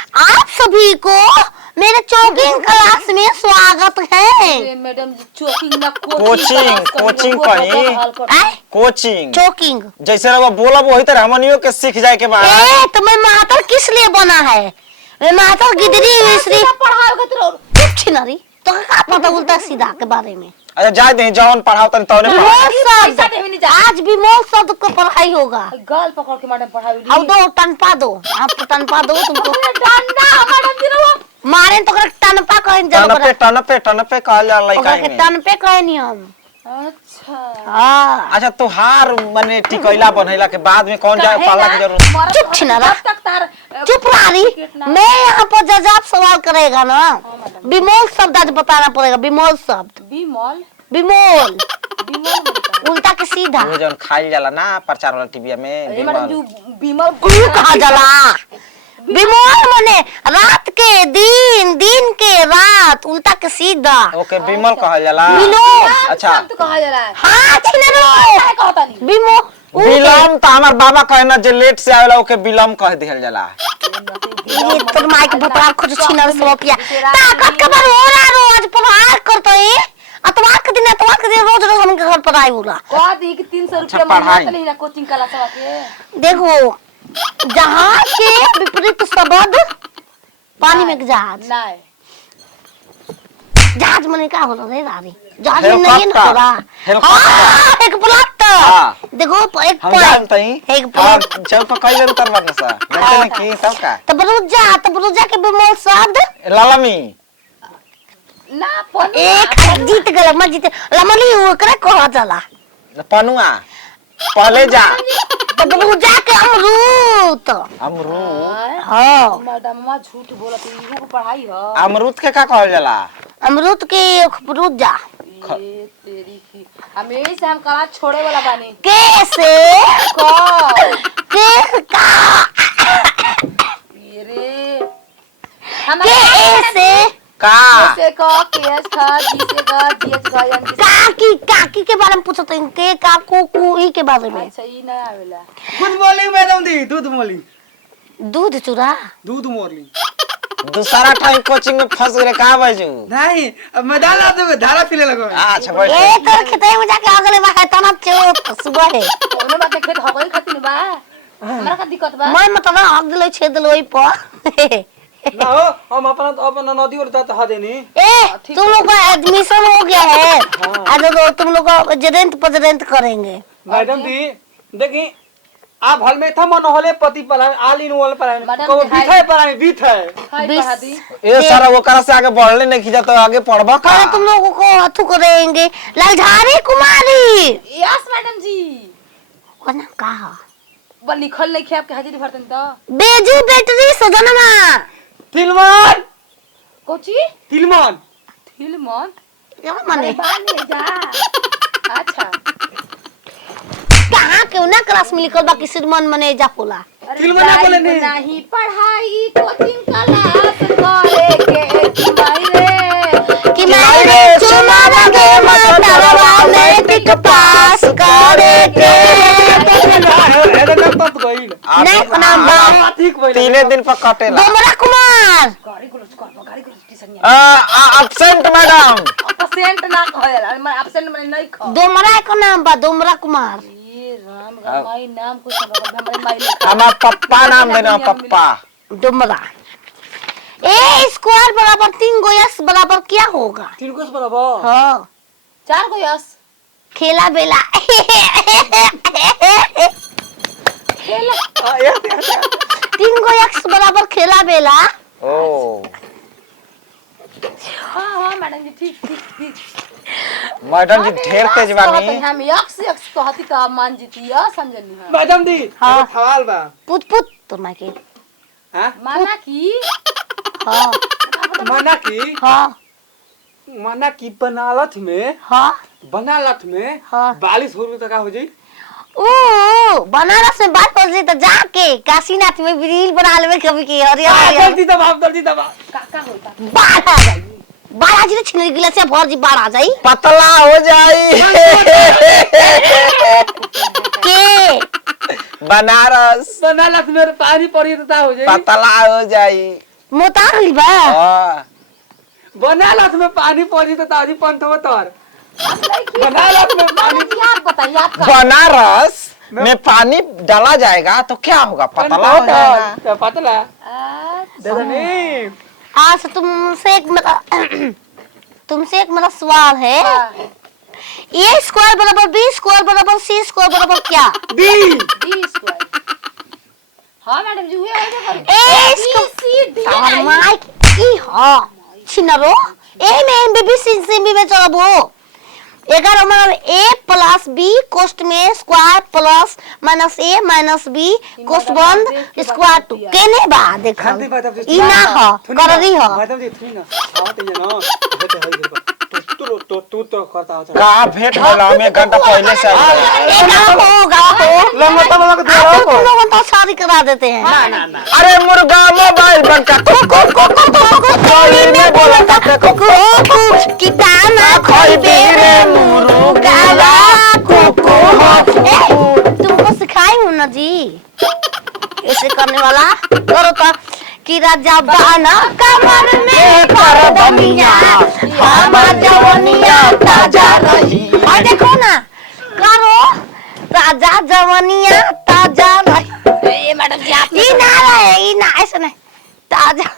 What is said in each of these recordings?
आप सभी को मेरे चोकिंग क्लास में स्वागत है। मैडम जी चोकिंग ना कोचिंग कहीं कोचिंग चोकिंग जैसे रहो बोला वही तरह हमनियों के सीख जाए के बाद। तो मैं महातर किस लिए बना है? मैं महातर गिदरी विसरी कुछ नहीं तो का पता उल्टा सीधा के बारे में। अच्छा जाए दे जौन पढ़ाओ तन तौने आज भी मोल शब्द को पढ़ाई होगा। गाल पकड़ के मैडम पढ़ाई अब दो टनपा दो, आप टनपा दो तुमको मारे तो टनपा कहें टनपे कहल जाला लइका में। टनपे कहे नहीं हम। अच्छा हाँ अच्छा तोहार माने टिकैला बनैला के बाद में कौन जाए पाला की जरूरत? चुप छिनारा चुप रही। मैं यहाँ पर जवाब सवाल करेगा ना। बिमोल शब्द आज बताना पड़ेगा। बिमोल शब्द बिमोल बिमोल बिमोल उल्टा के सीधा वो जौन खाइल जाला ना प्रचार वाला टीवी में मैडम जी बिमल कहा जाला। बिमोल माने रात के दिन, दिन के रात, उल्टा के सीधा। ओके बिमल कहल जाला। अच्छा तो कहा जा रहा है। हाँ छिनारो कहता नहीं बिमोल बिलम तो हमार बाबा कहना जे लेट से आवेला ओके बिलम कह दिहल जाला। ये तो माइक बता खुद छिनारो सोपिया ताकत के बार हो रहा रोज पढ़ाई करतो है। अतवार के दिन रोज रोज हमके घर पढ़ाई होला। कह दी कि 300 रुपया महीना नहीं ना कोचिंग क्लास के। देखो जहाज के विपरीत शब्द पानी में जहाज नहीं जहाज मने का होला रे रानी जहाज में नहीं ना होला। हेलीकॉप्टर एक प्लॉट देखो एक हम जानते हैं एक प्लॉट जब तो कई बार उतरवा ना सा नहीं की सब का तब रुजा के बिमोल शब्द लालमी ना पन एक जीत गए मैं जीते लमली ओकरे कहा जाला पनुआ पहले जा तब रुजा के अमरूद हां मैडम मां झूठ बोलत इहो को पढ़ाई ह। अमरूद के का कहल जाला? अमरूद के रुजा ये तेरी की हमेशा हम कला छोड़े वाला बानी कैसे को के का ये रे हम कैसे का से को केस था जी से का जीएच का यानी काकी के बारे में पूछते हैं के का को ई के बारे में। अच्छा ई ना आवेला दूध मोली मैडम दी दूध मोली दूध चूरा दूध मोली दूसरा टाइम कोचिंग में फंस गए का बाजू नहीं अब मैं डाल दूंगा धारा पीले लगो। अच्छा बैठ ए तोर खेते में जाके अगले बार तना चो सुबह है ओने बात खेत हो गई खातिर बा हमरा का दिक्कत बा मैं मतलब हक दिलो छेद दिलो ई पर ना हो हम अपना नदी और जाते हा देनी। ए तुम लोग का एडमिशन हो गया है आज तो तुम लोग का जरेंट करेंगे। मैडम दी देखी आप हल में था मन होले पति पढ़ाई आल इन वाले पढ़ाई को बिठाए पढ़ाई बीत है हाय पढ़ा दी ये सारा वो करा से आगे बढ़ले नहीं खींचा तो आगे पढ़बा का अरे तुम लोगों को हथु करेंगे लालधारी कुमारी यस मैडम जी कौन कहा बल लिखल नहीं खे आपके हाजिरी भरतन तो बेजू बैटरी सजनमा तिलमान कोची तिलमान थिलमन क्या माने बाने जा अच्छा कहां क्यों ना क्लास में लिखल बा किसी मन मने जा होला तिलमान ना बोले नहीं नहीं पढ़ाई कोचिंग क्लास करे के कि मैं रे चुना लगे मतरवा नैतिक पास करे के एकदम तत गई नहीं नाम बा ठीक भइल तीन दिन पर कटेला डोमरा कुमार गाड़ी गुलो टीचर एब्सेंट मैडम एब्सेंट ना कहला मैं एब्सेंट में नहीं ख डोमरा का नाम बा डोमरा कुमार। ये राम गमाई नाम को सब हमारे माई लिखा हमारा पप्पा नाम देना पप्पा डोमरा ए स्क्वायर बराबर 3 गोयस बराबर क्या होगा? 3 को बराबर हां 4 को यस खेला बेला खेला ये 3 गोयस बराबर खेला बेला। ओ हां मैडम जी ठीक मैडम जी ढेर तेज बानी हम यक्स कहती तो आप मान जीती या समझनी है मैडम दी हाँ। सवाल बा पुत तो मैं के हां माना की हां माना की बनालत में हां हाँ 42 हो रुपए का हो जाई ओ बनारस में बात पहुंच तो जाके काशीनाथ में रील बना लेवे कभी की जल्दी दबा काका होता बाढ़ आ जाई बाढ़ आ जी छिन गिलास से भर जी बाढ़ आ जाई पतला हो जाई के बनारस बनालत में पानी पड़ी तो हो जाई पतला हो जाई मोता गइल बा हाँ। बना लात में पानी पड़ी तो ताजी पंथ हो तोर बना लात में पानी मैडम जी आप बताइए आपका बनारस में पानी डाला जाएगा तो क्या होगा? पतला हो जाएगा। तो पतला अच्छा। दादा नहीं आज तुमसे एक मेरा सवाल है। ए स्क्वायर बराबर बी स्क्वायर बराबर सी स्क्वायर बराबर क्या? D D square. हाँ मैडम जी हुए हो ए स्क्वायर माइक ई हां छिनरो ए में एमबीबी सी में चलबो 11 मतलब a प्लस b कोष्ट में square plus minus a minus b कोष्ट बंद स्क्वायर 2 केने बा देख ई ना हो कर रही हो मैडम जी थी ना आवत है ना तो करता हो कहाँ भेंट होला? हम 1 घंटा पहले से ए गा हो लंगोटा वाला को दिया आप तुम लोगों तो शादी करा देते हैं ना अरे मुर्गा मोबाइल बनका कोई में बोलता किताना खोइबे रे मुर्गाला कोको तुमको सिखाई हूं ना जी ऐसे करने वाला करो तो कि राजा बाना कमर में कर बनिया हमार जवानिया ताजा रही और देखो ना करो राजा जवानिया ताजा रही ये मैडम जी आप ई ना रहे ई ना ऐसे नहीं ताजा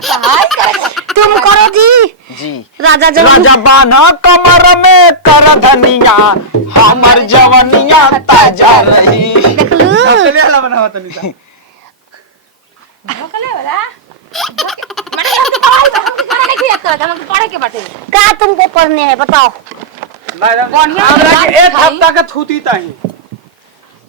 तुम करो जी राजा राजा बाना कमर में कर धनिया हमर जवनिया ताजा रही। देख लू चले वाला बना होता नहीं भोकले वाला मैडम हमके पढ़ाई हमके करे नहीं किया कर हमके पढ़े के बाटे क्या तुमको पढ़ने है बताओ मैडम बढ़िया हमरा बात के एक भाई। हफ्ता का छुट्टी ताही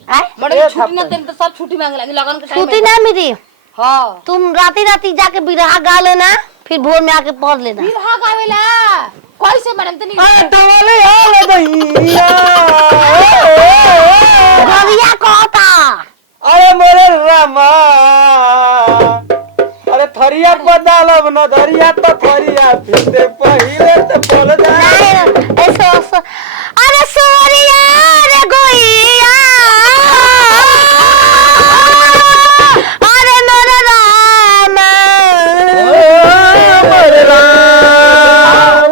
आए मैडम छुट्टी ना देम तो सब छुट्टी मांगे लगी लगन के टाइम छुट्टी ना मिली हां तुम राती जाके बिरहा गा लेना फिर भोर में आके पढ़ लेना बिरहा गावेला कैसे मैडम तनी डोले आले भैया गविया कहता अरे मोरे रामा अरे थरिया बदलब न धरिया तो थरिया फिरते पहिले तो बोल जा नहीं ऐसा अरे सोरिया रे गोइया अरे मोरे राम मोरे राम।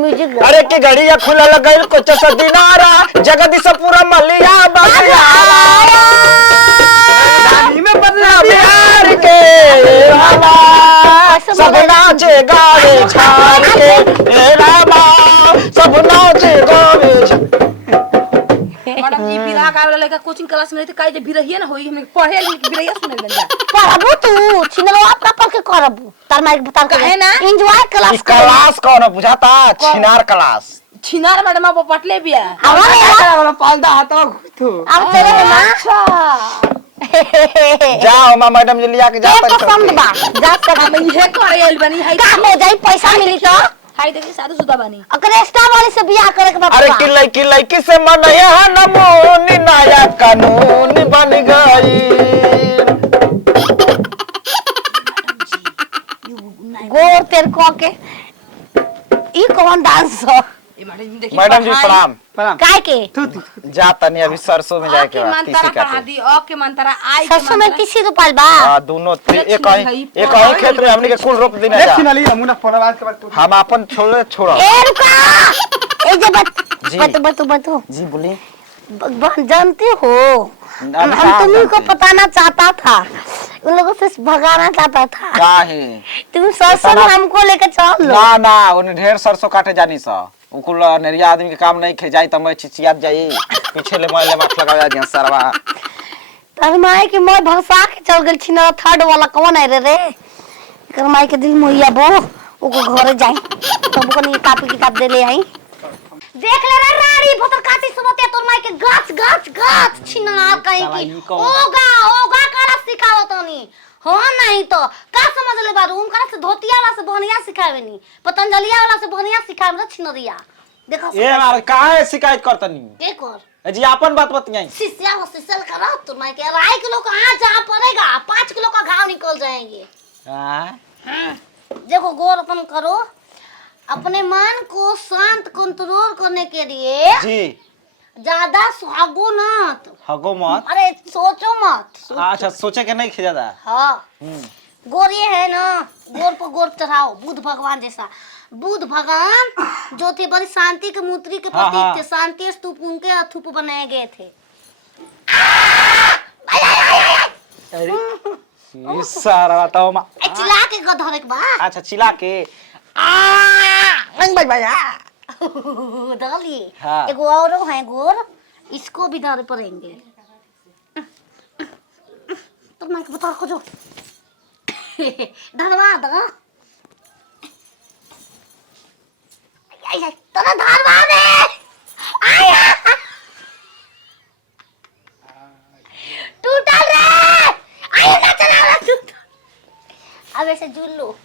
म्यूजिक अरे के घड़िया खुला लगल कुछ सदिनारा जगदीश पूरा मलिया बलिया रानी में बदला बिहार के रामा सब नाचे गावे छाड़ के ए रामा सब नाचे गावे मैडम जी बिरहा गावेला लड़का कोचिंग क्लास में रहते काई जे बिरहिए ना होई हमें पढ़े बिरहिया सुने लगा करबू तू छिनरो आपका पढ़ के करबू तार माइक बता काहे ना? एंजॉय क्लास कर क्लास कौन बुझाता छिनार क्लास छिनार मैडम आप पटले बिया वाला पालदा हाथा तो अब चले ना अच्छा जाओ मां मैडम जी लिया के ये जाता पसंद बा जा हम सकत इहे करे आइल बनी हाई का हो जाई पैसा मिली तो हाई देखी शादीशुदा बनी अगर एक्स्ट्रा वाली से बियाह करे के बाद अरे की लड़की से मन है नमूनी नया कानून बन गई गोर तेर को के ई कौन डांस हो ए मैडम जी देखी मैडम जी प्रणाम प्रणाम काय के जाता नहीं अभी सरसों में जाए के ओके बाद मंतरा तीसी का पढ़ा दी ओके मंतरा आई के सरसों में मंतरा। किसी रुपया बा दोनों एक ही खेत में हमने के कुल रोप देना एक जा सिनाली मुना फड़वाद के बाद तो हम अपन छोड़ो ए रुका ए जे जी। बतू जी बोलिए जानते हो हम तुम्ही को बताना चाहता था उन लोगों से भगाना चाहता था का है तुम सरसों में हमको लेकर चल लो ना ना उन्हें ढेर सरसों काटे जानी सा उकुल नेरिया आदमी के काम नहीं खे जाई त मैं चिचियात जाई पीछे ले मैं माथ लगा दिया सरवा तर माई के मैं भसा के चल गेल छी ना थर्ड वाला कौन है रे एकर माई के दिल मोइया बो ओको घरे जाई तब को नहीं कॉपी किताब दे ले आई देख ले रे रानी भतर काटी सुबते तोर माई के गाछ छिना कहीं की ओगा करा सिखाओ तनी हो नहीं तो का समझ ले बारू उनका से धोतिया वाला से बहनिया सिखावे नी पतंजलिया वाला से बहनिया सिखावे छिनरिया देखो ए मार काहे शिकायत करतनी के कर जी अपन बात बतियाई शिष्या हो शिष्यल करा तो मैं कह रहा 1 किलो का आज जहाँ पड़ेगा 5 किलो का घाव निकल जाएंगे देखो गौर अपन करो अपने मन को शांत कंट्रोल करने के लिए जी ज्यादा भागो मत। हगो मत। अरे सोचो मत। अच्छा सोचे के नहीं खिजादा। हाँ गोर ये है ना, गोर पर गोर चढ़ाओ, बुद्ध भगवान जैसा। बुद्ध भगवान जो थे बड़ी शांति के मूर्ति के हाँ, प्रतीक हाँ। थे, शांति स्तूप उनके स्तूप बनाए गए थे। अरे ये सारा बताओ मा। चिल्ला के गधर एक बार। अच्छा चिल्ला के भाई भैया डाली। हाँ। एगो और है गोर, इसको भी डाल पड़ेंगे। तो मैं बता खोजो। धरवा दो। तो धरवा दे। आया टूटल रे। आया ना चला टूट। अब ऐसे झूल लो।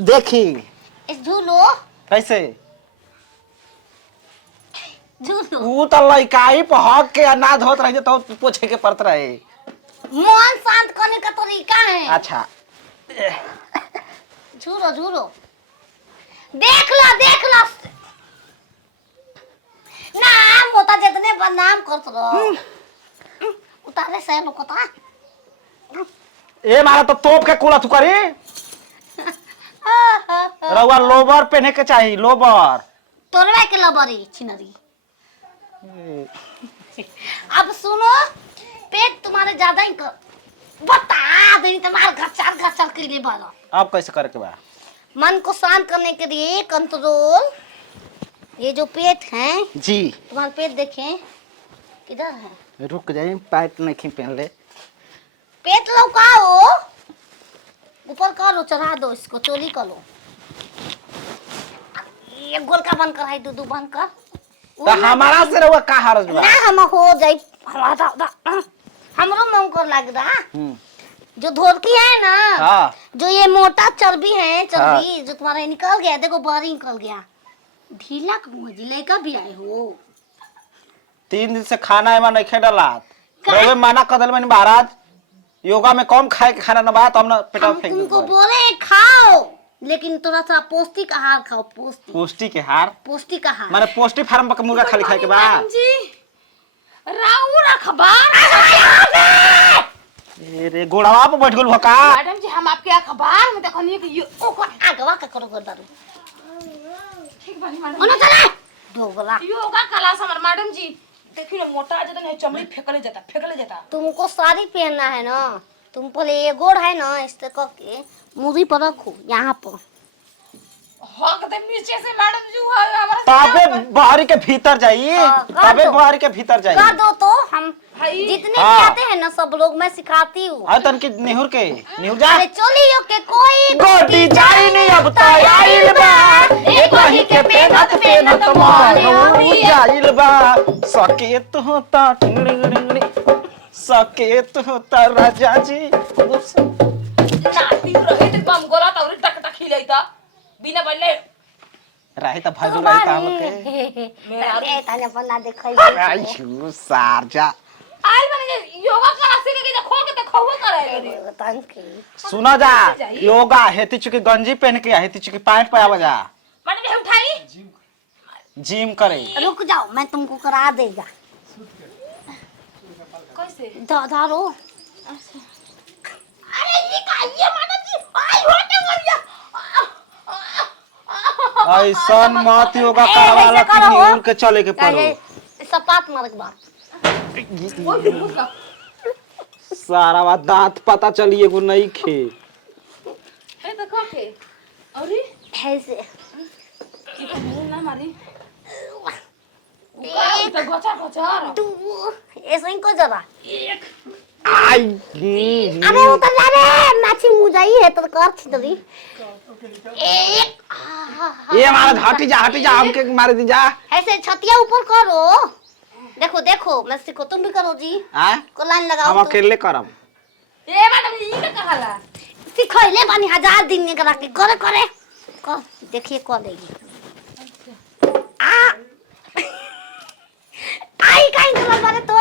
देखी इस झूलो। कैसे झूलो। तू तो लइकाई पे हक के अनाज होत रही तो पूछे के पड़त रहे। मन शांत करने का तरीका है। अच्छा झूलो झूलो। देख लो नाम होता जितने बदनाम करत रहो। उतारे से लोकता। ए मारा तो तोप के कुला तू करी। रउआ लोबर पहने के चाहिए, लोबर। तोरवे के लबरी छिनरी। अब सुनो, पेट तुम्हारे ज्यादा ही कर बता दे, तुम्हारा घचार के लिए बना। अब कैसे करे के बा? मन को शांत करने के लिए कंट्रोल। ये जो पेट है, जी तुम्हारा पेट देखें किधर है। रुक जाइए, पैंट नहीं पहन ले। पेट लौकाओ, ऊपर करो, चढ़ा दो इसको, चोली करो। ये गोलका बंद कर, दूध बंद कर। तो हमारा से रउआ का हरज बा? ना हम हो जाए हमरो मन को लग रहा। जो धोरकी है ना, हाँ। जो ये मोटा चर्बी है, चर्बी जो तुम्हारा निकल गया, देखो बाहर निकल गया। ढीला जिले का भी आए हो। 3 दिन से खाना एमा नहीं खेडला। रउए माना कदल में महाराज, योगा में कम खाए के खाना न बा तो हम ना पेटा हम फेंक तुमको देबो। बोले खाओ, लेकिन थोड़ा सा पौष्टिक आहार खाओ। पौष्टिक आहार पौष्टिक आहार माने पौष्टिक फार्म का मुर्गा खाली खाए के बा। जी राउर अखबार। ए रे गोड़वा पे बैठ गेल भका। मैडम जी हम आपके अखबार में देखनी कि ये ओको आगवा का करो दारू। ठीक बानी मैडम। मनो चला ढोगला। योगा क्लास हमार मैडम जी देखिए ना, मोटा आ जाता नहीं, चमड़ी फेंकले जाता। तुमको साड़ी पहनना है ना, तुम पहले ये गोड़ है ना, इस तरह के मुड़ी पर रखो, यहाँ पर। हक दे नीचे से मैडम जी हमारा तबे बाहरी के भीतर जाइए, हाँ, कर तबे दो। बाहरी के भीतर जाइए। कर दो तो हम भाई। जितने हाँ। भी आते हैं ना सब लोग मैं सिखाती हूँ। आ तन की निहुर जा। अरे चोलियो के कोई गोटी जाई नहीं अब तो आइल बा, एक वही के पेनत मारो जाइल बा। सकेत होता टिंगड़ी सकेत होता राजा जी। नाटी रहे तो बम गोला तौरी टक टक हिलैता बिना बनले रही त भइल रही त हम के ए ताने पन्ना देखै। आई छु सारजा। आई बने योगा क्लास से के खोल के देखौवा करे तन के सुना जा, योगा हेती चुकी गंजी पहन के, हेती चुकी पैंट पे आवा जा। मैडम जी उठाई जिम करे। रुक जाओ, मैं तुमको करा देगा। कैसे धारो। अरे ये काये मैडम जी आई होटे मरिया। ऐसन मत योगा करवाला कि निहुर के चले के पड़ो। सपाट मार के बाद सारा बात दांत पता चली एगो नहीं खे। ए देखो के अरे ऐसे की मुंह ना मारी एक तो गचा तू ऐसे ही को जरा। एक आई अबे उतर जा रे, माछी मुजाई है तो कर छितरी। एक ये हमारा हटी जा हमके मारे दी जा। ऐसे छतिया ऊपर करो। देखो देखो मैं सिखो, तुम भी करो जी। हां को लाइन लगाओ। हम अकेले करब। ए मैडम जी का कहला सिखैले बानी 1000 दिन ने करा के करे कर देखिए को लेगी। आ आई काई कर मारे तो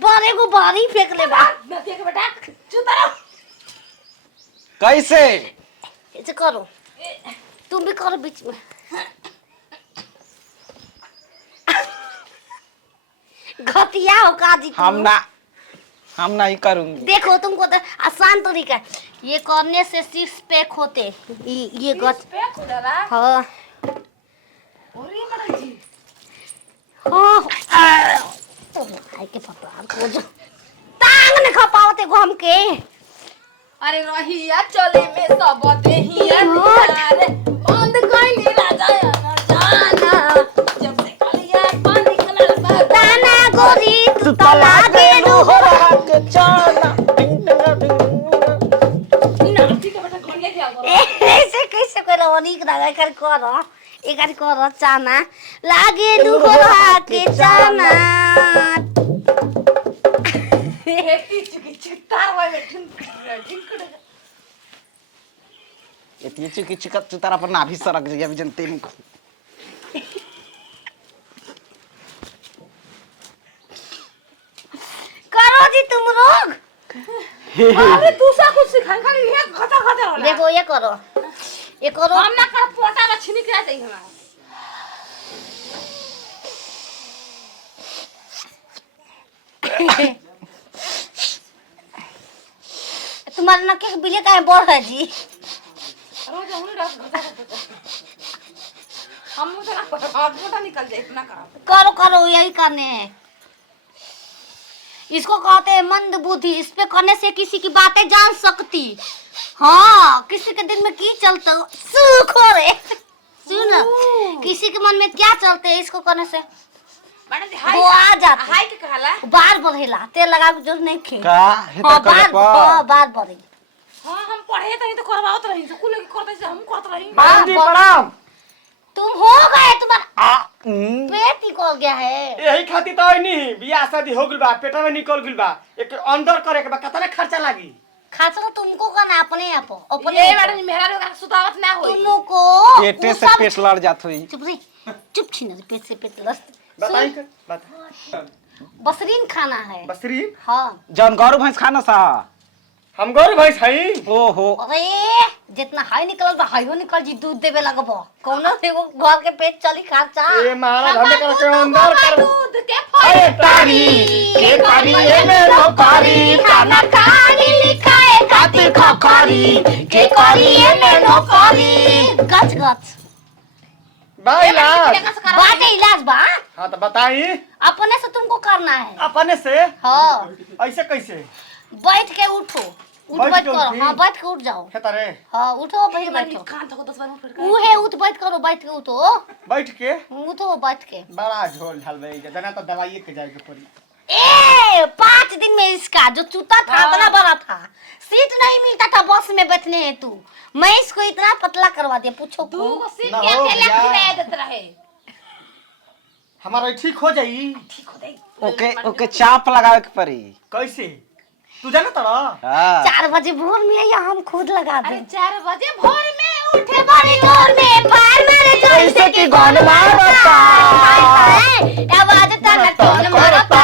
बारे को बारी फेंक ले बा। मैं देख बेटा चुप रहो। कैसे ऐसे करो, तुम भी करो बीच में। घटिया हो काजी तुम। हम नहीं करूंगी। देखो तुमको तो आसान तरीका है, ये करने से 6 पैक होते। ये गच पे खुदरा हाँ ओरी मैडम जी हाँ तो आई के पता को जो टांग ने खा पावते घम के। अरे रहिया चले में सब देहिया निकारे बंद कइली राजा ना जाना जब से कलिया पानी निकलल बा दाना गोरी तू तो लागे लोहरा के चाना नाची के बेटा घड़िया क्या करो ऐसे कैसे कोई रवनी लगा कर करो एक करो चाना लागे दुहरा के चाना। हेटी चुकी चितार वाले ठिंकड़ इतनी चुकी चिकत चितारा पर नाभि सरक जाए अभी जनते नहीं। करो जी तुम लोग। अरे दूसरा कुछ सिखाई खाली ये खता खता होला देखो ये करो हम ना कर पोटा में छिनी के जाई हमारा तुम्हारे ना के बिले का बोल है जी। रोज हम रस खता खता हम मुझे ना पोटा निकल जाए ना कर करो यही करने हैं। इसको कहते हैं मंद बुद्धि। इस पे करने से किसी की बातें जान सकती। हाँ किसी के दिल में की चलता सुखो रे सुन किसी के मन में क्या चलते है इसको करने से मैडम जी वो आ जाता हाय के कहला बार बढ़ेला तेल लगा के जो नहीं खे का हेता हाँ करे बार बढ़े। हां हम पढ़े तही तो करवाओत रही स्कूल के करते से हम करत रही मैडम जी प्रणाम। तुम हो गए तुम्हारा पेट निकल गया है। यही खातिर तो है नहीं बियाह शादी हो गइल बा पेटा में निकल गइल बा एक अंदर करे के बा कितना खर्चा लागी। खासा तो तुमको करना अपने आप अपने ये मैडम जी मेरा लोग सुतावत ना होई तुम को पेटे से पेट लड़ जात हुई। चुप रे चुप छी ना पेट से पेट लड़। बताई कर बता बसरीन खाना है। बसरी हाँ जौन गौरू भैंस खाना सा हम गौर भैंस हई। ओहो अरे जितना हाई निकल बा हाईओ निकल जी दूध देवे लगबो कोनो एगो घर के पेट चली खर्चा। ए महाराज हमें कर के अंदर कर दूध के अरे तारी के तारी ए मेरो कारी खाना खाली लिखाए काती खकारी के करी ए मेरो करी गच गच बाइलाज बाटे इलाज बा हां तो बताई अपने से तुमको करना है। अपने से हाँ ऐसे कैसे बैठ के उठो उठ बैठ बैठ के करो उठी? हाँ बैठ के उठ जाओ। हेता रे हाँ उठो बैठ बैठो कान थको 10 बार फिर उहे उठ बैठ करो बैठ के उठो बैठ के उठो बैठ के। बड़ा झोल ढाल बे जना तो दवाई के जाए के पड़ी। ए 5 दिन में इसका जो चूता था इतना बड़ा था सीट नहीं मिलता था बस में बैठने हेतु मैं इसको इतना पतला करवा दिया पूछो दू को सीट ना के हो अकेले भैया। खिला देत रहे हमारा ठीक हो जाई। ठीक हो गई ओके ओके चाप लगावे के पड़ी। कैसे तू जाना तड़ा हां 4 बजे भोर में या हम खुद लगा अरे दे 4 बजे भोर में उठे बड़ी भोर में पार मेरे कैसे की गौन मारता आवाज तक कौन मारता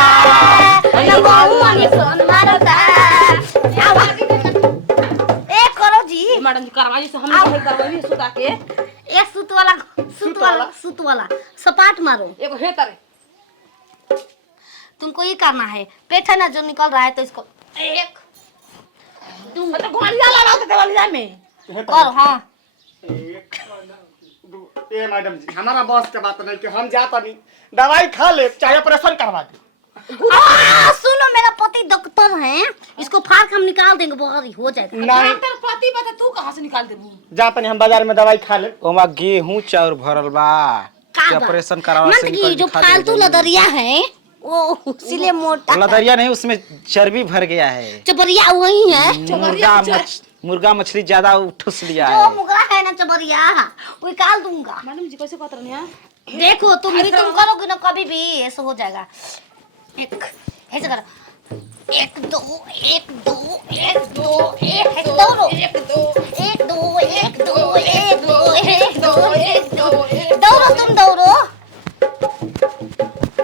ना बहुआ ने कौन मारता आवाज ए करो जी मैडम जी करवाई से हम नहीं करवाई सुता के एक सूत वाला सपाट मारो। एगो हे तरे तुमको ये करना है पेट है ना जो निकल रहा है तो इसको एक तुम तो घोड़िया लड़ा के देवलिया में कर। हाँ ए मैडम जी हमारा बॉस के बात नहीं कि हम जाता नहीं दवाई खा ले चाहे ऑपरेशन करवा दे। सुनो मेरा पति डॉक्टर है इसको फाड़ के हम निकाल देंगे बहुत हो जाएगा। नहीं तेरे पति बता तू कहां से निकाल देबू जाता नहीं हम बाजार में दवाई खा ले। ओमा गेहूं चाउर भरल बा का बा? ऑपरेशन करावा से मत की जो फालतू लदरिया है वो इसीलिए मोटा लदरिया नहीं उसमें चर्बी भर गया है। चबरिया वही है मुर्गा मछली ज्यादा ठुस लिया जो है। मुगरा है ना चबरिया वो निकाल दूंगा। मैडम जी कैसे कहत रहनी है देखो तुम करोगे ना कभी भी ऐसा हो जाएगा। एक ऐसे करो 1 2 1 2 1 2 1 दौड़ो 1 2 1 2 1 2 1 2 1 2 1 2 दौड़ो तुम दौड़ो।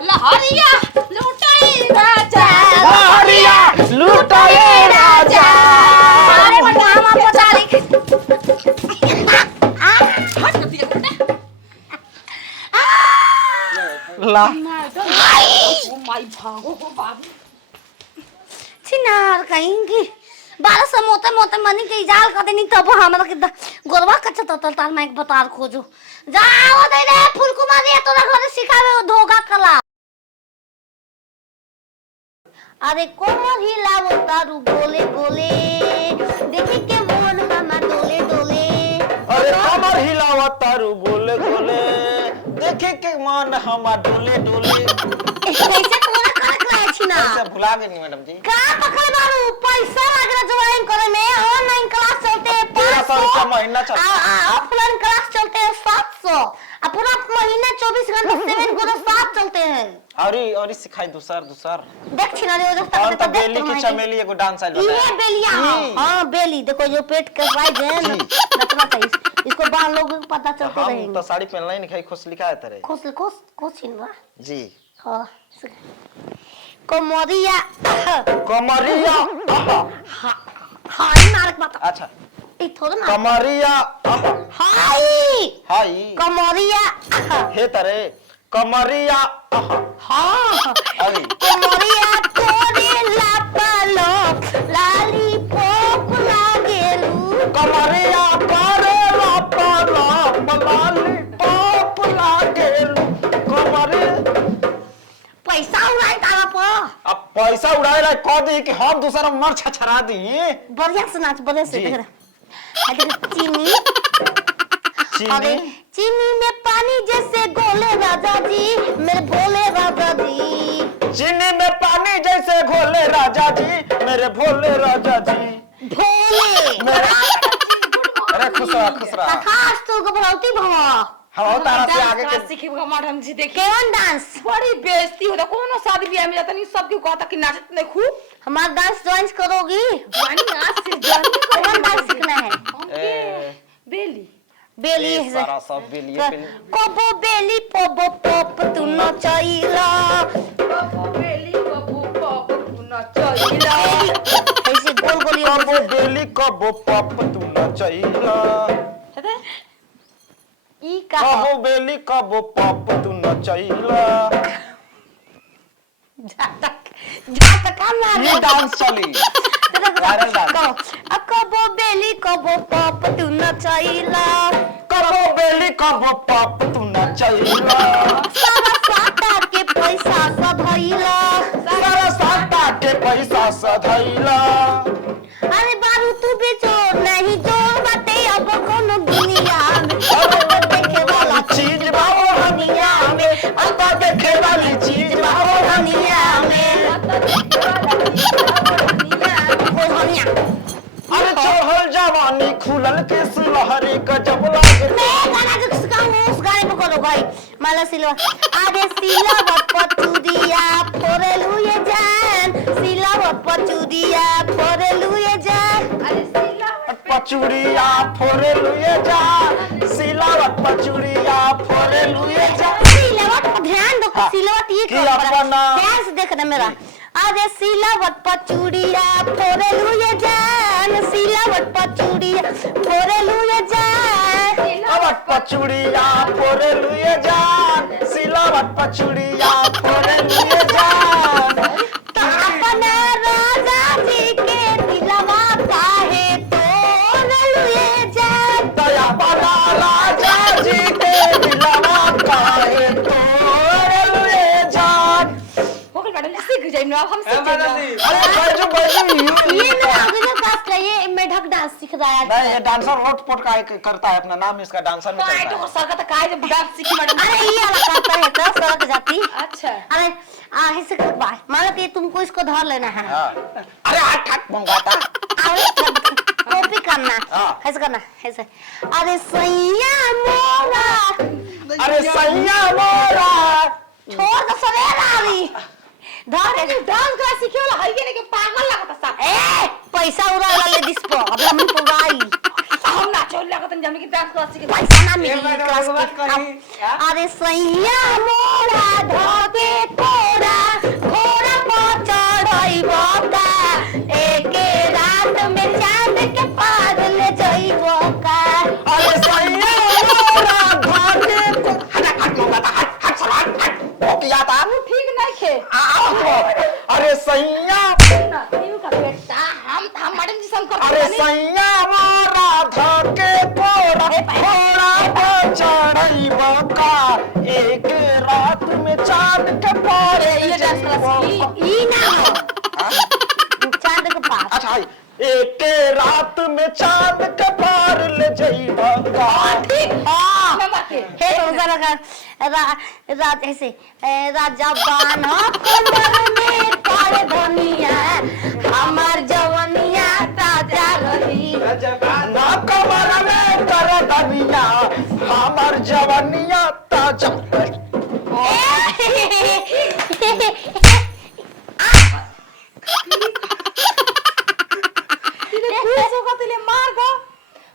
लहरिया लुटाई राजा लहरिया लुटाए राजा अरे बड़ा हम पचारी हट कर दिया बेटा ला ओ माय ओहो बाबू चिनार कहेंगी 1200 मोते मोते मनी के इजाल कर देनी तब हमरा के गोरवा कच्चा तल ताल में एक बतार खोजो जाओ दे रे फुलकुमारी तोरा घर सिखावे ओ धोखा कला अरे कोमर हिलावो तारू बोले बोले देखी के मोन हमा डोले डोले अरे कमर हिलावा तारू बोले बोले देखे के मन हमा डोले डोले कैसे तोरा करक रहे छी ना ऐसे भुला गई मैडम जी का पकड़े बारू पैसा लागरा ज्वाइन करे में ऑनलाइन क्लास चलते हैं 1300 रुपया महीना चलता है ऑफलाइन क्लास चलते हैं 700 और पूरा महीना 24 घंटे 7 गुना 7 चलते हैं और सिखाई दूसर देख छिना रे जो और तब बेली की चमेली एगो डांस आइल ये बेलिया हां बेली देखो जो पेट के साइज है नटवा चाहिए इसको बाल लोग को पता चलते रहेंगे हम तो साड़ी पहनला ही नहीं खाई खुश लिखा है तेरे खुश छिनवा जी हां कोमरिया कमरिया हाय मारक मत अच्छा ई थोड़ा ना कमरिया हाय हाई कमरिया हे तरे कमरिया हाँ अरे कमरिया तोरे लापालो लाली पोप लागेलू कमरिया करे लापाला मलाली टॉप लागेलू कमरे पैसा उड़ाई तारा पर अब पैसा उड़ाए ला कह दी कि हम दूसरा मर छछरा दी बढ़िया से नाच बढ़िया से जी। देख रहा अरे चीनी अरे चीनी चीनी में पानी जैसे घोले राजा जी मेरे भोले राजा जी चीनी में पानी जैसे घोले राजा जी मेरे भोले राजा जी भोले मेरे अरे खुश रहा खास तो घबराती भवा हम तारा से आगे के सीखी मैडम जी देखिए केवन डांस बड़ी बेइज्जती होता कोनो शादी ब्याह में जाता नहीं सबके कहता कि नाचत नहीं खूब हमारा डांस ज्वाइन करोगी जानी आज से जानी केवन डांस सीखना है हमके बेली बेली ये है सारा सब बेलिए कोबो बेली पोबो पोप तू नचैला बेली बबू पप तू नचैला ऐसे गोल गोली कबो बेली कबो पप तू न चैला ई का कबो बेली कबो पप तू न चैला जातक ना ये डांस चली वायरल डांस कबो बेली कबो पोप तू नचैला कबो बेली कबो पप तू न चैला सारा साटा के पैसा सधैला सारा साटा के पैसा सधैला अरे बारू तू भी जोर नहीं जोर बाटे अब कोनो दुनिया में देखे वाला चीज बाबो हनिया में अब देखे वाली चीज बाबो हनिया में कोई हनिया अरे चढ़ल जवानी खुलल के सुलहरी गजब लागे मैं गाना जो सिखाऊं उस गाने पे करो भाई माला सिलवा आगे सिलावट पचुरिया फोरेलू ये जान सिलावट पचुरिया फोरेलू ये जान अरे सिलावट पचुरिया फोरे लुए जा सिलावट पचुरिया फोरे लुए जा सिलावट पर ध्यान दो हाँ, सिलावट ये कि कर अपना ध्यान से देखना मेरा आगे सिलावट पचुरिया फोरेलू ये जान सिलावट पचुरिया फोरेलू ये जान सिलावट पचुरिया फोरे लुए जा सिलावट पचुरिया फोरे लुए जा तो अपना राजा जी के दिलवा काहे तोड़ लिए जान दया बना राजा जी के दिलवा काहे तोरे लुए जा होकर मैडम जी सीख जाइए अब हम सीख मैडम जाएंगे जी अरे बैजू ये मेरा अगले क्लास का ये मेढक डांस सीख रहा है नहीं ये डांसर हॉट स्पॉट का करता है अपना नाम इसका डांसर में काय चलता तो है सरका तो काय जब डांस सीखी मैडम अरे ये वाला करता है तो सड़क जाती अच्छा अरे ऐसे कर बाय मालूम है तुमको इसको धर लेना है हाँ। अरे हट हट मंगाता कॉपी करना हाँ। ऐसे करना ऐसे अरे सैया मोरा अरे सैया मोरा छोड़ दो सवेरा अभी धर अरे डांस क्लास सीखे वाला है ये नहीं पागल लगता सा ए पैसा उड़ा ले दिस पर अब हम पुगाई हम नाचो लगता है जमने की डांस क्लास सीखे पैसा ना मिली मैडम, क्लास एगो बात कही, की अरे सैया मोरा धके तोरा घोड़ा पर चढ़ई बका एके रात में चांद के पार ले जइबो का अरे सैया मोरा भागे को हट हट मंगाता हट हट सर हट हट हो किया था ठीक नहीं खे आओ का बेटा हम मैडम जी संग अरे सैया राधा के कोड़ा घोड़ा पर चढ़ई बका एक रात में चांद के पारे ये डांस क्लास ई ना हो चांद के पास। अच्छा एक रात में चांद के पार ले जई बका हे तो जरा रात ऐसे राजा बाना कमर में काले धनिया हमार जवनिया ताजा रही ना कमर में कर धनिया हमार जवनिया ताजा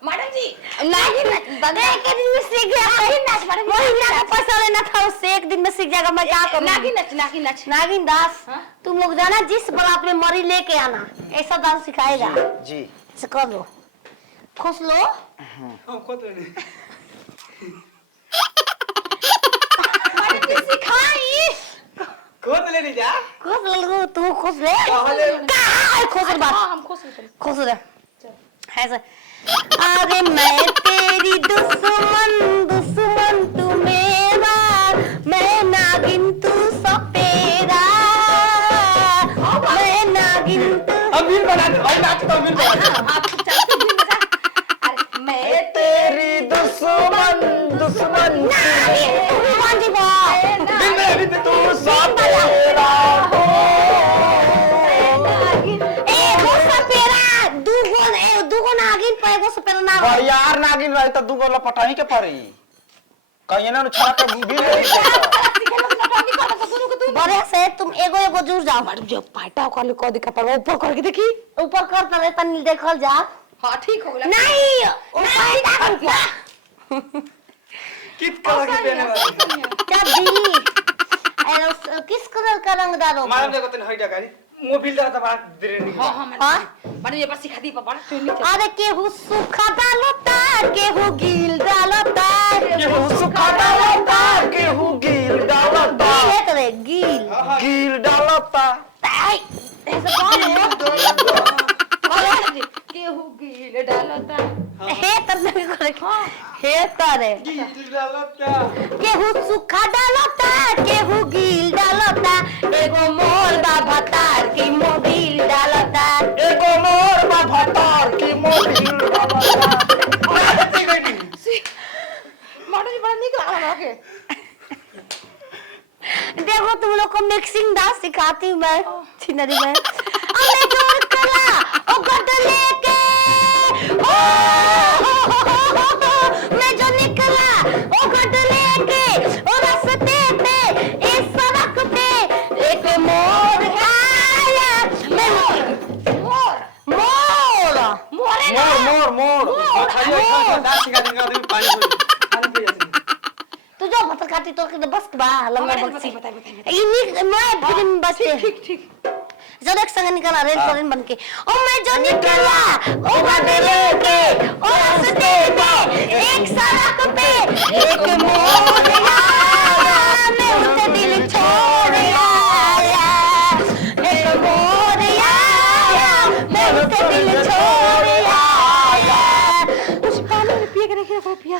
मैडम जी नहीं एक दिन में सीख गया महीना का पैसा लेना था उससे एक दिन में सीख जाएगा। मैं क्या करूं? नागिन दास तुम लोग जाना जिस बारात में मरी लेके आना ऐसा डांस सिखाएगा जी ऐसे कर लो खुश लो हम खुद नहीं मैडम जी सिखाई खुद ले नहीं जा खुश लो तू खुश ले पहले खुश रे बात हम खुश रे ऐसे अरे मैं तेरी दुश्मन तू मेरा मैं नागिन तू सपेरा मैं नागिन तू अमीर बना दे और नाच तो अमीर बना दे आप चलते भी मजा अरे मैं तेरी दुश्मन नागिन तू कौन सी बात दिल में भी तू सपेरा हो नागिन पाएगो सपेरा ना और यार नागिन रहे तो दूगो लपटाई के पड़ी कहीं ना छड़ा के बिल बड़े से तुम एगो जुड़ जाओ मैडम जी पाटा कर ले कदी कपड़ ऊपर करके देखी ऊपर कर तले तनी देखल जा हां ठीक हो गया नहीं ऊपर कित कलर की पहने वाली चाबी अरे किस कलर का रंगदार हो मैडम देखो तने हइटा गाड़ी मोबाइल दा तबा दे नहीं हां मैडम ये पर सिखा दी पापा तो नीचे अरे केहू सुखा डालता केहू गील डालता केहू सुखा डालता केहू गिल डालता ये करे गील गिल डालता ऐसे कौन है केहू गीले डालता हे तरने को करे हे तारे केहू सुखा डालता केहू गील डालता एगो मोर बाबा तार की मोबिल डालता एगो मोर बा भतार की मोबिल डालता मैडम जी बड़ा निक लगा के देखो तुम लोग को मिक्सिंग डांस सिखाती हूँ मैं छिनरी में अबे जोर कला ओ गट लेके ओ मैं जो निकला ओ गट लेके ओ रास्ते पे इस सड़क पे एक मोर आया मैं मोर मोर मोरे ना मोर डांस सिखा देंगे आदमी पानी पी जाते तू जो भतर खाती तो के बस बा लंगा बक्सी बताइए इनी मैं फिल्म बस ठीक जब एक संग निकला रेल ट्रेन बन के ओ मैं जो निकला ओ बदले के ओ रास्ते पे एक सड़क पे एक मोर आया मैं उससे दिल छोड़ आया एक मोर आया मैं उससे दिल छोड़ आया कुछ पानी में पिए के रखिए कोई पिया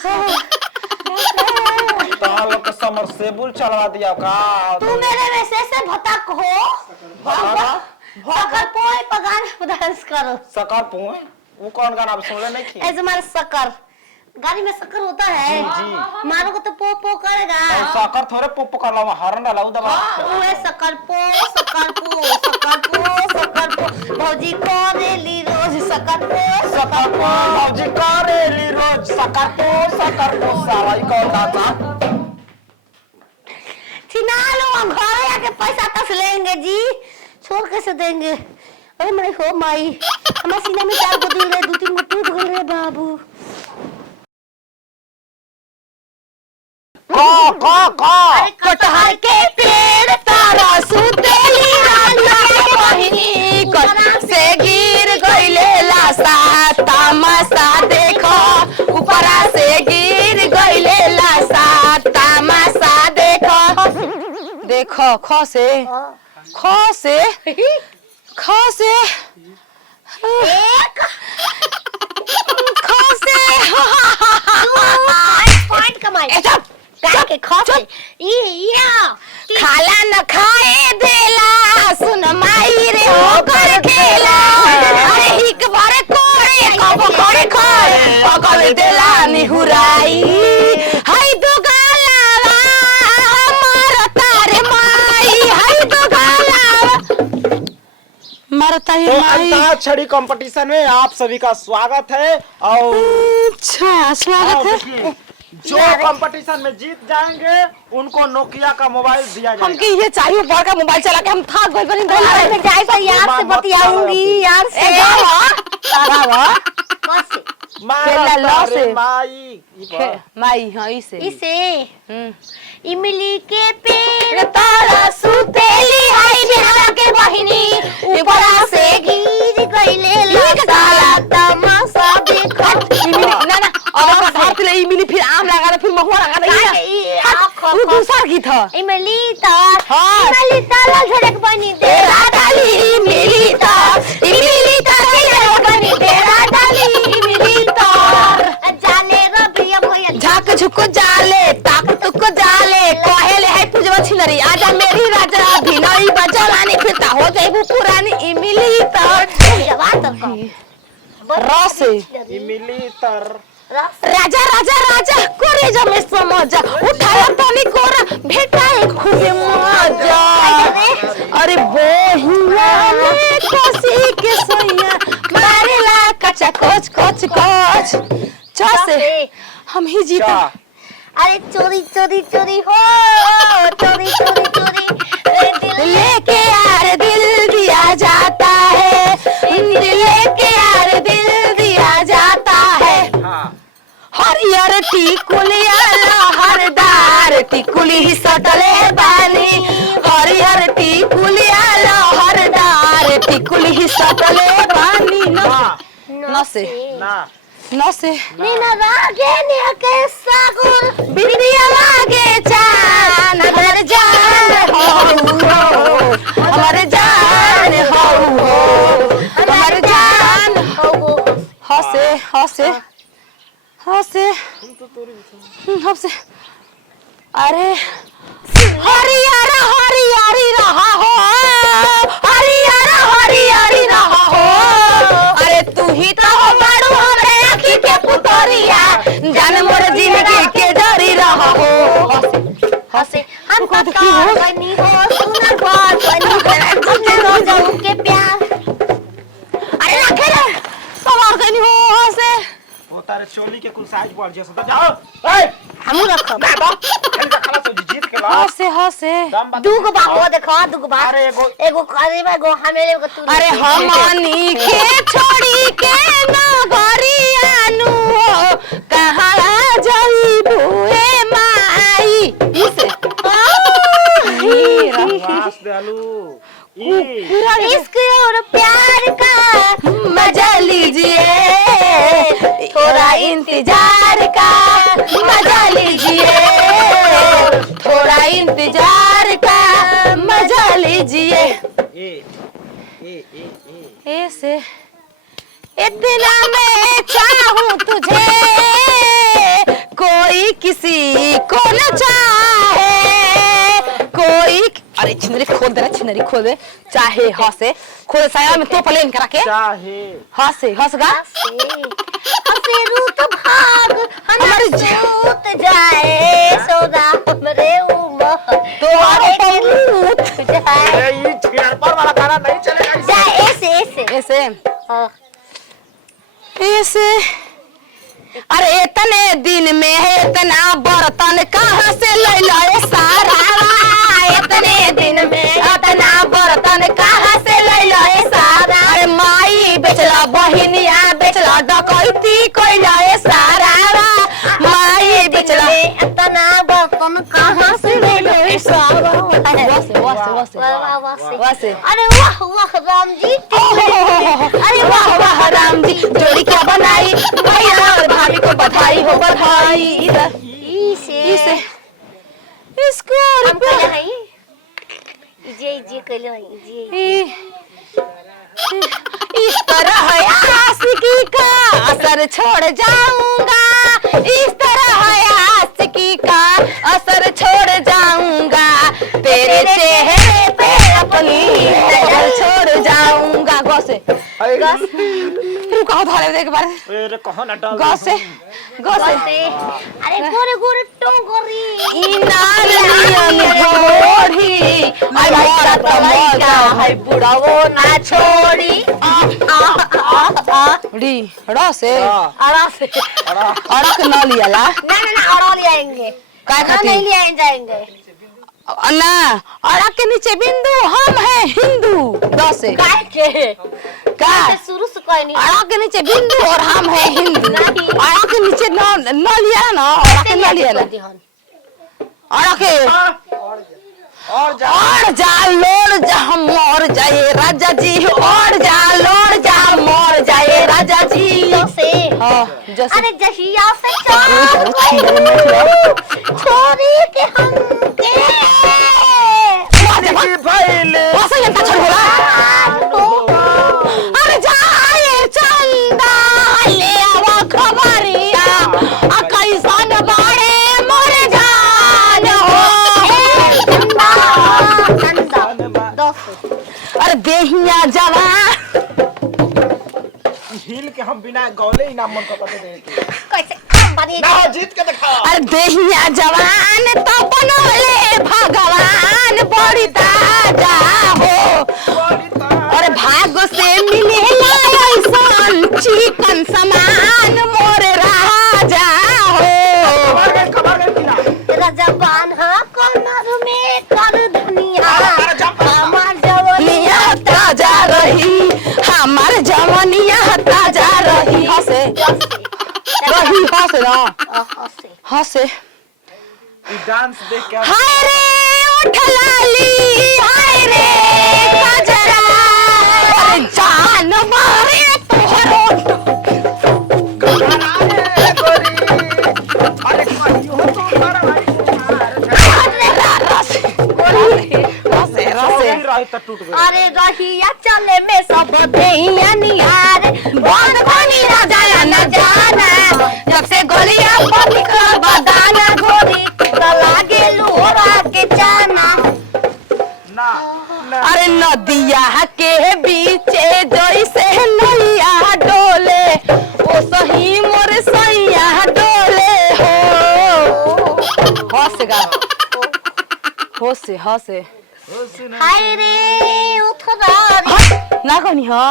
ताल के समरसेबुल चलवा दिया का तू मेरे वैसे से भटक हो भटक पोए पगान डांस करो सकार पुए वो कौन गाना सुन ले नहीं की ऐसे हमारा शक्कर गाड़ी में शक्कर होता है जी मारो को तो पो पो करेगा और सकार थोड़े पुप कर ला हरन डाला दबा ओए शक्कर पो भौजी को रेली रोज शक्कर सकार पो भौजी करेली रोज सकार पो सारा ही कौन दाता छिना लो हम घर आके पैसा तस लेंगे जी छोड़ कैसे देंगे अरे माई हो माई हमारे सीने में 4 गो दिल रहे 2-3 गो टूट गए रे बाबू कटहर के पेड़ तारा सुतेली राजा बहिनी कटहर से गिर गइले लासा तमाशा देखो ऊपरा से गिर गइले लासा तमाशा देखो देखो ख से ख से एक ख से पॉइंट कमाई के खाते खाला न खाए देला सुन माई रे हो कर खेला अरे हिक बारे कोड़े कब कोड़े खोए पकड़ देला निहुराई हाय दो गाला मारता रे माई हाय दो गाला मारता रे तो माई। अंताक्षरी कंपटीशन में आप सभी का स्वागत है और अच्छा स्वागत है। देखिए, जो कंपटीशन में जीत जाएंगे उनको नोकिया का मोबाइल दिया हमके जाएगा। ये चाहिए बड़ का मोबाइल चला के हम थक गए बनी अरे मैं जाए तो यार से बतियाऊंगी यार से खेला लो से। माई हाँ इसे इसे इमली के पेड़ तारा सुतेली हाय बिहार के बहिनी ऊपरा से गिर गईले लसाला तमाशा देखत ना ना और भात ले इमली फिर आम लगा दे फिर महुआ लगा दे वो दूसरा गीत है इमली तार हाँ। इमली तार झड़क बनी तेरा डाली इमली तार तेरा बनी तेरा डाली इमली तार जाले रबिया भैया झाक झुको जाले ताक तुको जाले कोहेले है पूजवा छिनरी आजा मेरी राजा भिनई बजलानी फिरता हो जाइबू पुरानी इमली तार जवाब तो रस इमली तर राजा राजा राजा कोरे जमे समझ उठाया तनी कोरा भेटाए खूबे मजा अरे बोहिया में कोसी के सोइया मारेला कचा कोच कोच कोच चसे हम ही जीता। अरे चोरी चोरी चोरी हो चोरी चोरी चोरी लेके यार दिल दिया जाता है लेके यार दिल दिया जाता है हरियर टिकुलिया लहरदार टिकुली ही सटले बानी हरियर टिकुलिया लहरदार टिकुली ही सटले बानी न से ना न से नीना रागे ने के सागुर बिंदिया लागे चान हमारे जान हो हमारे जान हो हमारे जान हंसे हंसे हंसे हंसे अरे हरियर हरियारी रहा हो हरियर हरियारी रहा हो अरे तू ही तो हो बड़ू हमरे आँखी के पुतरिया जान मोर जिंदगी के जरी रहा हो हंसे हम का बनी हो सुना बात बनी हो जाऊं के प्यार अरे रखे रे सवार कहीं हो हंसे वो तारे चोली के कुल साइज बढ़ जैसा तो जाओ ए हम रखब खेल का खाला से जीत के ला हंसे हंसे दूगो बाबू देखो दूगो बाबू अरे एगो करीब एगो हमें एगो तू अरे हमनी के छोड़ी के नगरियानु कहाँ जाइबू ए माई इसे वास दयालु इश्क और प्यार का मजा लीजिए थोड़ा इंतजार का मजा लीजिए थोड़ा इंतजार का मजा लीजिए ऐसे इतना मैं चाहूं तुझे कोई किसी को न चाहे कोई अरे छिनरी खोल दे छिनरी खोल दे चाहे हंसे खोल साया में तो प्लेन करा के चाहे हंसे हंसगा हंसे रूत भाग हमारे सूत जाए सौदा हमरे उमर तुम्हारे पौत जाए ये छिड़र पर वाला गाना नहीं चलेगा जाए ऐसे ऐसे ऐसे हाँ। ऐसे अरे इतने दिन में है इतना बर्तन कहाँ से ले लाए सारा इतने दिन में इतना बर्तन कहाँ से ले लाए सारा अरे माई बेचला बहिनिया बेचला डकैती कोई लाए सारा माई बेचला इतना बर्तन कहाँ से ले लाए सारा वैसे अरे वाह वाह राम जी अरे वाह वाह राम जी जोड़ी क्या बनाई भैया और भाभी को बधाई हो बधाई इसे इसको हम कहले हई जे जे कहले हई जे इस तरह आशिकी का असर छोड़ जाऊंगा, इस तरह आशिकी का असर छोड़ जाऊंगा, तेरे चेहरे पे अपनी नजर छोड़ जाऊंगा। गौ से रुका धरे एक बार अरे कहां ना डाल गौ से गौ से अरे गोरे गोरे टोंगरी छोड़ी हमारा तमगा है बुढ़ावो ना छोड़ी डी रो से अड़ा से अड़क न लियाला ना ना ना अड़ा ले आएंगे काय खाती नहीं ले आए जाएंगे ना अड़क के नीचे बिंदु हम हैं हिंदू दस से काय के का शुरू से कोई नहीं अड़क के नीचे बिंदु और हम हैं हिंदू अड़क के नीचे न लिया ना अड़क न लिया अड़क और जा लोड़ जा मोर जाए राजा जी और जा लोड़ जा मोर जाए राजा जी से हां जैसे अरे जहिया से छोरी के हम के भाईल ऐसा जनता छोड़ बोला अरे जाए चंदा ले आवा खबरिया आ कैसन बाड़े मोर जान हो अरे देहिया जवान हिल के हम बिना गौले ही नाम मन को पता देते कैसे हम बनी ना जीत के दिखा अरे देहिया जवान तो बनोले भगवान बड़ी ताजा हो अरे भाग्य से मिलेला ऐसन चिकन समान मोर राजा हो रजबान हा कमर में कर धनिया हमार जवनिया निया ताजा रही हमार जवनिया ताजा रही हसे रही हसे ना हंसे हसे ई डांस देख के हाय रे उठ लाली हाय रे गजरा अरे जान मारे तोहरो अरे कहियो तो तारा भाई रसे रसे रही त टूट गई अरे रहिया चले में सब देहिया निहार बंद पानी राजा न जाना जब से गोलियां पर निकल बदाना गोरी गला गेलू होरा के जाना ना ना अरे नदिया के बीचे जैसे नैया डोले ओ सही मोर सैया डोले हो हंसगा हंसे हंसे हाय रे उठरारी ना कहनी हो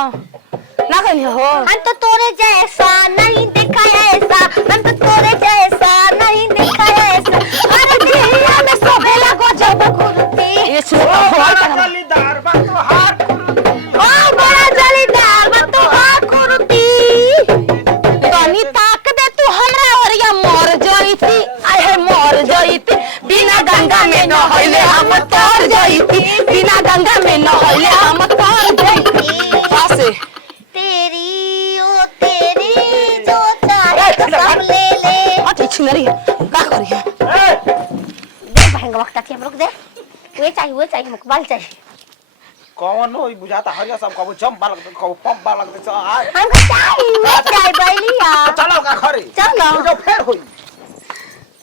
ना कहनी हो हम तो तोरे जैसा नहीं देखा ऐसा हम तो तोरे जैसा नहीं देखा ऐसा अरे देहिया में सोभेला गजब कुर्ती ये छोटा बड़ा हो जलीदार बा तो हाथ ओ बड़ा जलीदार बा तो हाथ कुर्ती तनी ताक दे तू हमरा और या मर जईती आय है मर जईती बिना गंगा में न होइले हम तर जईती बिना गंगा में न होइले हम तर जईती हंसे तेरी ओ तेरी जो चाहे सब ले ले अति छिनरी का करी दे बहंगा वक्त थी हम रुक दे वो चाहिए हमको बाल चाहिए कौन हो बुझाता हरिया सब कबो जंप बालक कबो पंप बालक आ हमको चाहिए बैलिया चलो का खरे चलो जो फेर होई